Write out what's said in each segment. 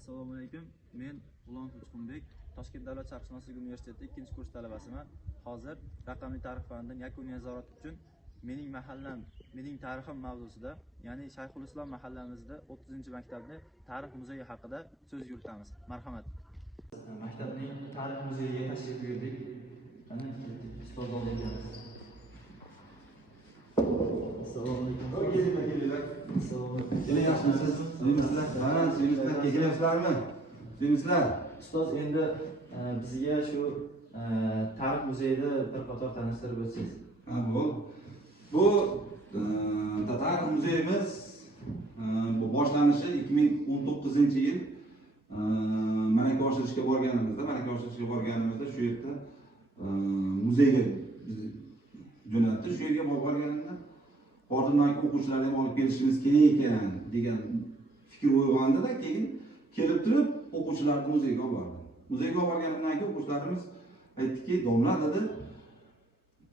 Assalomu alaykum. Men Ulon Uchqunbek, Toshkent davlat sharqshunoslik universiteti 2-kurs talabasiman. Hozir raqamli tarix fanidan yakuniy nazorat uchun mening tarixim mavzusida, ya'ni Shayxulislom mahallamizda 30-maktabni tarix muzeyi haqida so'z yuritamiz. Marhamat. Maktabning tarix muzeyiga tashrif buyurdik. Mana ustoz oldingiz. Assalomu alaykum. Kelinglar. Keling, yaxshimisiz? Sizlar, kelyapsizlarmi? Sizlar. Ustoz, endi bizga shu tarix muzeyida bir qator tanishtirib o'tsangiz. Bu tarix muzeyimiz bu boshlanishi 2019-yil malaka oshirishga borganimizda shu yerda muzeyga jo'natdi. Shu yerga borganimda xodimlarga o'quvchilarni ham olib kelishimiz kerak ekan degan fikr uyg'ondida, keyin kelib turib o'quvchilarni muzeyga olib bordim. Muzeyga olib borganimdan keyin o'quvchilarimiz aytdiki, "Domla," dedi,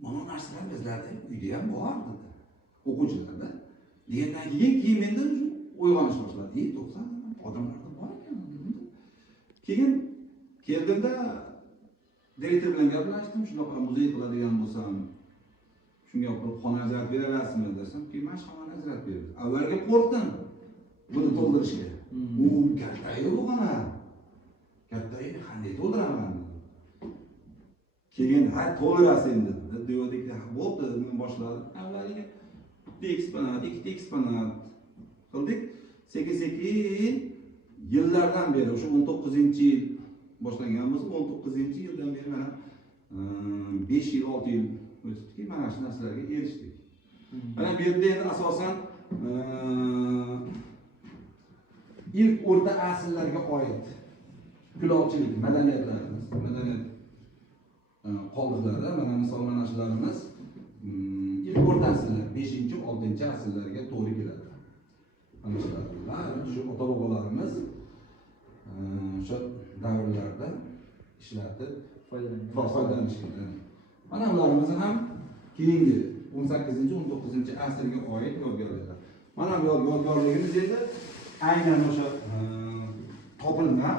"mana narsalar bizlarda uyda ham bor," dedi. O'quvchilarda. Degandan keyin menda uyg'onish boshladi. To'xta, odamlarda bor ekan dedim. Keyin keldimda direktor bilan gaplashdim, shunaqa muzey qiladigan bo'lsam, shunga bir xona ajratib beralasizmi desam, keyin mana shu xonani ajratib berdi. Avvalga qo'rqdim buni to'ldirishga. U katta-yu bu xona. Katta-yu qanday to'ldiraman dedim. Keyin ha to'ldirasiz endi dedik. Bo'pti, men boshladim. Avvaliga ikkita eksponat qildik. Sekin yillardan beri, o'sha 19-yil boshlangan bo'lsa, 19-yildan beri mana 5 yil, 6 yil o'tibdiki, mana shu narsalarga erishdik. Mana bu yerda endi asosan ilk o'rta asrlarga oid kulolchilik madaniyatlarimiz, madaniyat qoldiqlari, mana misol mana shularimiz ilk o'rta asrlar 5-6-asrlarga to'g'ri keladi. Mana shular shu ota-bobolarimiz o'sha davrlarda ishlatib foydalanishgan. Mana ularimiz ham keyingi 18-19-asrga oid yodgorliklar. Mana bu yodgorligimiz edi aynan o'sha topilma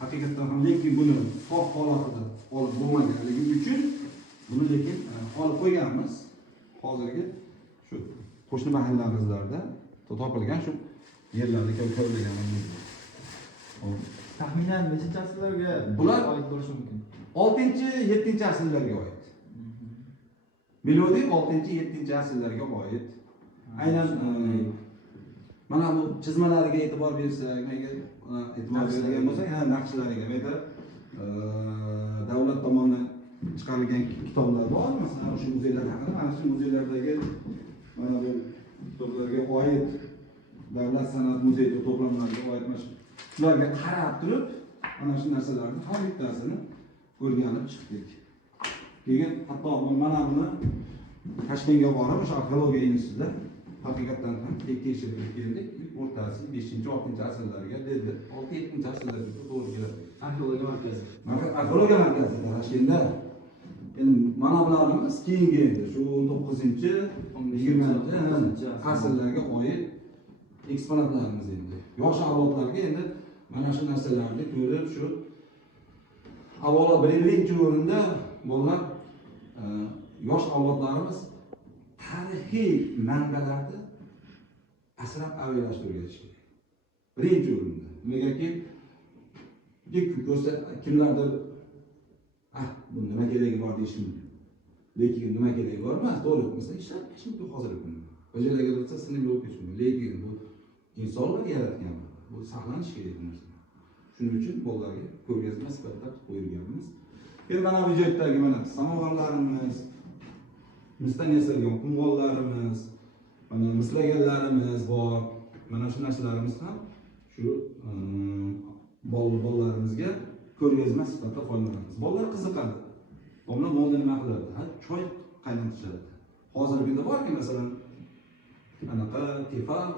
haqiqatan ham, lekin buni sof holatida olib bo'lmaganligi uchun buni lekin olib qo'yganmiz. Hozirgi shu qo'shni mahallamizlarda topilgan shu yerlarni ko'rganimiz. Taxminan nechanchi asrlarga bular oid bo'lishi mumkin? 6-7-asrlarga oid. Melodiy 6-7-asrlarga oid. Aynan mana bu chizmalariga e'tibor bersak, menga e'tibor beradigan bo'lsak, naqshlariga, bu davlat tomonidan chiqarilgan kitoblar bor, masalan, shu muzeylar haqida, mana shu muzeylardagi mana bu kitoblarga oid, davlat san'at muzeyi to'plamlariga oid shularga qarab turib, mana shu narsalarning har bittasini o'rganib chiqdik. Keyin hatto mana buni Toshkentga borib, o'sha arxeologiya institutida haqiqatan ham tekshirib keldik. O'rtasi 5-6-asrlarga dedi. 6-7-asrlarga to'g'ri keladi. Arxeologiya markazi. Arxeologiya markazi Toshkentda. Endi mana bularimiz keyingi shu 19-20-asrlarga oid eksponatlarimiz endi. Yosh avlodlarga endi mana shu narsalarni ko'rib, shu avvalo birinchi o'rinda bolalar yosh avlodlarimiz tarixiy manbalarni asrab avaylashtirish kerak. Birinchi o'rinda. Negaki ko'rsa kimlardir bu nima keragi bor deyish mumkin. Lekin nima keragi bor emas, to'g'ri bo'lsa ishlab ketish mumkin hozirgi kunda. O'shalarga bo'lsa sinib bo'lib ketish mumkin. Lekin bu insonlar yaratgan, bu saqlanish kerak narsa. Shuning uchun bolalarga ko'rgazma sifatida qo'yilganmiz. Endi mana bu yerdagi mana samovarlarimiz, misdan yasalgan qumg'onlarimiz, mana mislaganlarimiz bor. Mana shu narsalarimiz ham shu bolalarimizga ko'rgazma sifatida foydalanamiz. Bolalar qiziqadi. Bolalar molda nima qiladi? Choy qaynatishadi. Hozirgi kunda borki, masalan, anaqa tefal,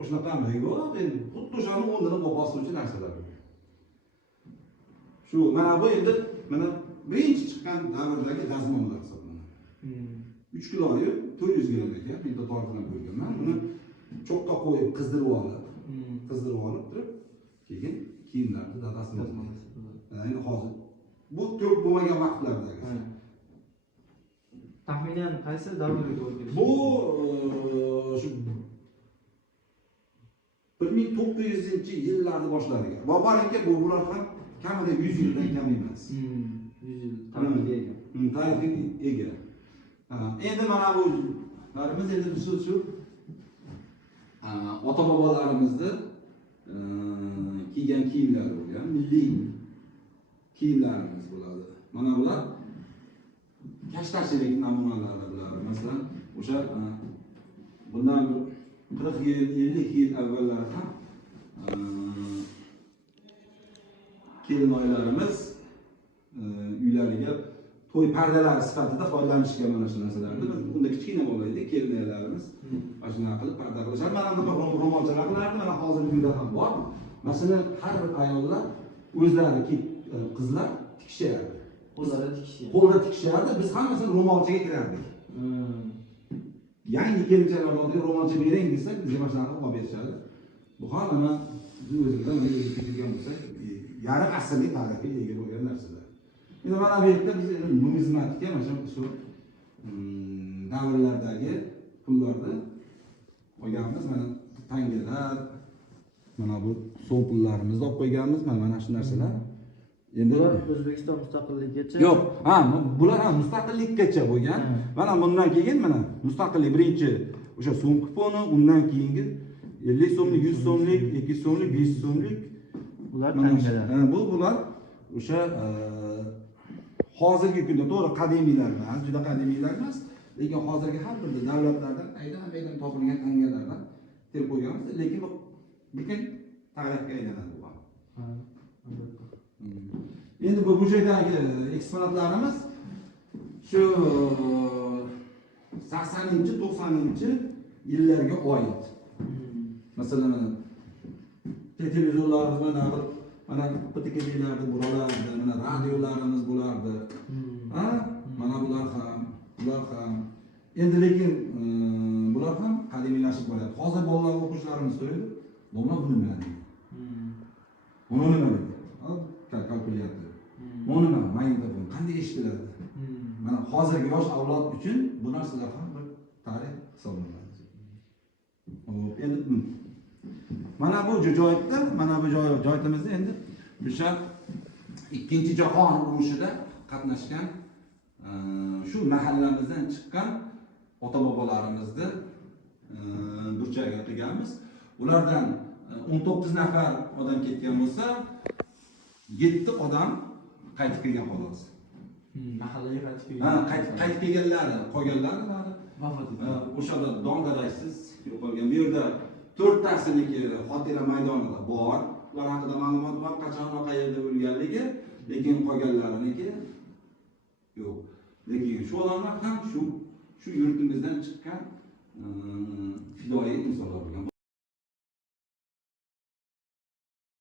o'shanaqa yo'q, endi xuddi o'shani o'rnini bosuvchi narsalar. Shu mana bu endi mana birinchi chiqqan davrdagi dazmollar hisoblanadi. 3 kiloyu 400 gramm ekan, bitta tortdan ko'rganman. Buni cho'qqa qo'yib qizdirib olib yozmasimiz. Endi hozir bu ko'p bo'lmagan vaqtlarda. Taxminan qaysi davrga to'g'ri keladi? Bu shu 1900-yillarni boshlariga. Boborinki bular ham kamida 100 yildan kam emas. 100 yil tarixiga ega. Tarixiga ega. Endi mana bu larimiz endi biz shu ota-bobolarimizni kiygan kiyimlari bo'lgan, milliy kiyimlarimiz bo'ladi. Mana bular kashtachilik namunalari bular. Masalan, o'sha bundan 40 yil, 50 yil avvallari ham kelinoylarimiz uylariga to'y pardalari sifatida foydalanishgan mana shu narsalarni. Unda kichkina bola edi, kelinlarimiz mana shunday qilib parda qilishar. Mana bunday ro'molchalar qilardi. Mana hozirgi kunda ham bor. Masalan, har bir ayollar o'zlari qizlar tikishardi. Qo'lda tikishardi. Biz hammasini ro'molchaga kirardik. Yangi kelinchalar oldiga ro'molcha bering desak, bizga mana shunaqa olib berishadi. Bu ham mana biz o'zimizdan kelgan bo'lsak, yarim asrlik tarixga ega bo'lgan narsalar. Endi mana bu yerda biz numizmatika mana shu davrlardagi pullarni olganmiz. Mana tangalar, mana bu so'm pullarimizni olib qo'yganmiz. Mana shu narsalar. Endi bular O'zbekiston mustaqilligigacha. Yo'q, bular ham mustaqillikgacha bo'lgan. Mana bundan keyin mana mustaqillik birinchi o'sha so'm kuponi, undan keyingi 50 so'mlik, 100 so'mlik, 200 so'mlik, 500 so'mlik Bular tangalar. Bular o'sha hozirgi kunda to'g'ri qadimiylar emas, juda qadimiylar emas, lekin hozirgi har bir davlatlardan aydan topilgan tangalardan terib qo'yganmiz, lekin bu butun tarixga aylanadi bu. Endi bu joydagi eksponatlarimiz shu 80-90-yillarga oid. Masalan, televizorlarimiz mana PTK'larda bo'lardi, mana radiolarimiz bo'lardi. Mana bular ham. Endi lekin bular ham qadimiylashib boryapti. Hozir bolalar o'quvchilarimiz so'raydi, "Domla buni nima deydi?" Buni nima deydi? Kalkulyator. Buni nima? Magnitofon qanday eshitiladi? Mana hozirgi yosh avlod uchun bu narsalar ham bir tarix hisoblanadi. Endi mana bu joyda, mana bu joyimizda endi o'sha Ikkinchi jahon urushida qatnashgan shu mahallamizdan chiqqan ota-bobolarimizni burchagiga qilganmiz. Ulardan 19 nafar odam ketgan bo'lsa, 7 odam qaytib kelgan xolos. Mahallaga qaytib kelgan. Qaytib kelganlar, qolganlar vafot etdi. O'shada dondaraksiz yo'qolgan. Bu yerda 4 tasiniki xotira maydonida bor. Ular haqida ma'lumot bor, qachon va qayerda bo'lganligi, lekin qolganlariniki yo'q. Lekin shu odamlar ham shu yurtimizdan chiqqan fidoyi insonlar bo'lgan.